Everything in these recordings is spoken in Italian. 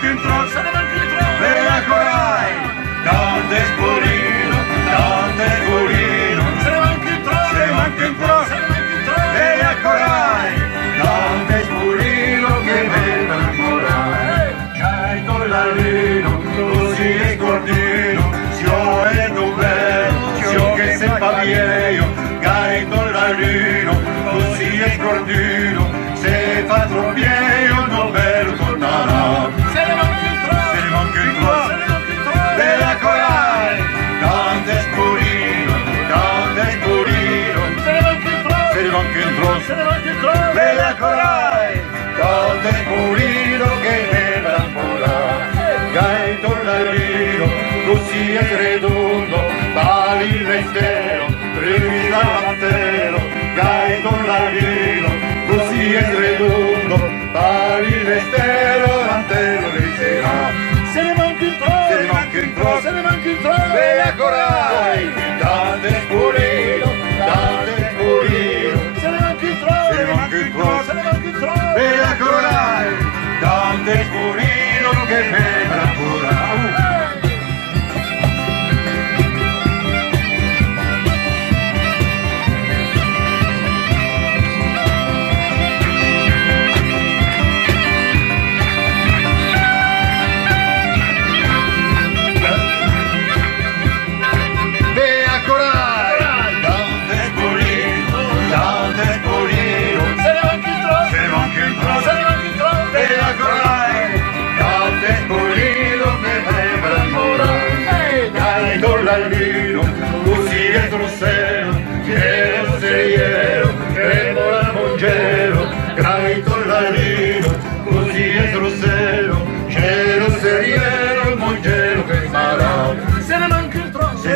manca un trozo, bella corai, tante spurino, se ne manca un trozo, bella corai, tante spurino che venga ancora, caito l'alino, così è scordino, sio è bello, sio che se fa vieio, caito l'alino, così è scordino, se fa troppo vieio non bello tornerà. Se ne manca un trozo, bella corai, tante spurino, se ne manca un trozo, bella corai, tante spurino che venga ancora, gaito l'alino, così è redondo, vali il restero, premi l'antero, gaito l'alino, così è redondo, vali il restero, l'antero resterà. Se ne manca un trozo, bella corai, tante spurino, se ne manca un trozo, bella corai, tante spurino che venga ancora. Così è trossero, cielo seriero, tremora mongero, graito l'alino, così è trossero, cielo seriero, mongero che farà. Se ne manca un trozo,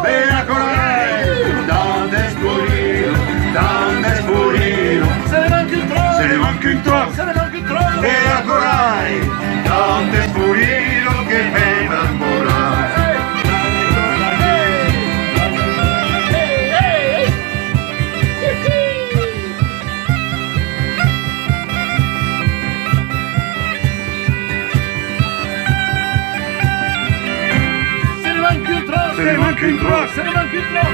bella corai, tante spurino, se ne manca un trozo, bella corai, tante spurino che venga ancora. Se ne manca un trozo,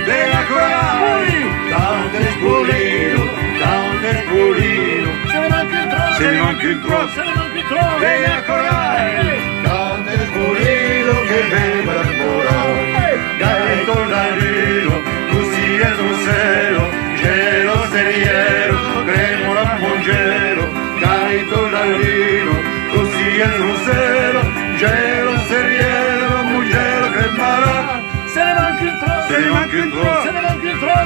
bella corai, tante spurino, se ne manca un trozo, bella corai, tante spurino che venga ancora, gaito l'alino, così è trossero, cielo seriero, tremora mongero, gaito l'alino, così è trossero, cielo seriero, mongero che farà. Se ne manca un trozo,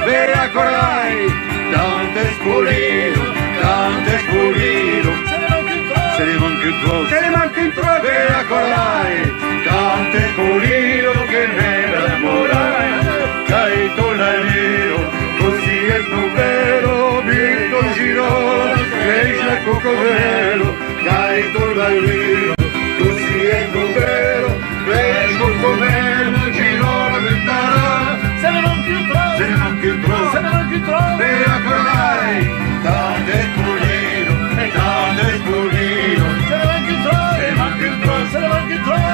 bella corai, tante spurino, se ne manca un trozo, bella corai, tante spurino che venga ancora, caito l'alino, così è vero, vinto giro, cresce il coccodrillo, caito l'alino, così è vero, cresce il coccodrillo, giro la ventana. Se ne manca un trozo, bella corai, tante spurino, se ne manca un trozo,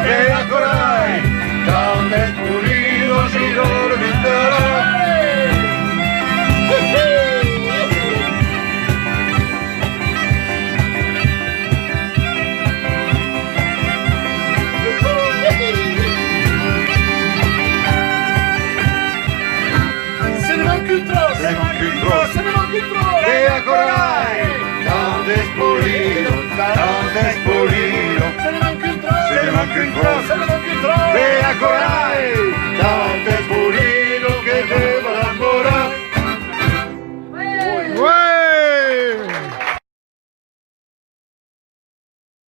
bella corai, tante spurino, giro la ventana. Se ne manca un trozo,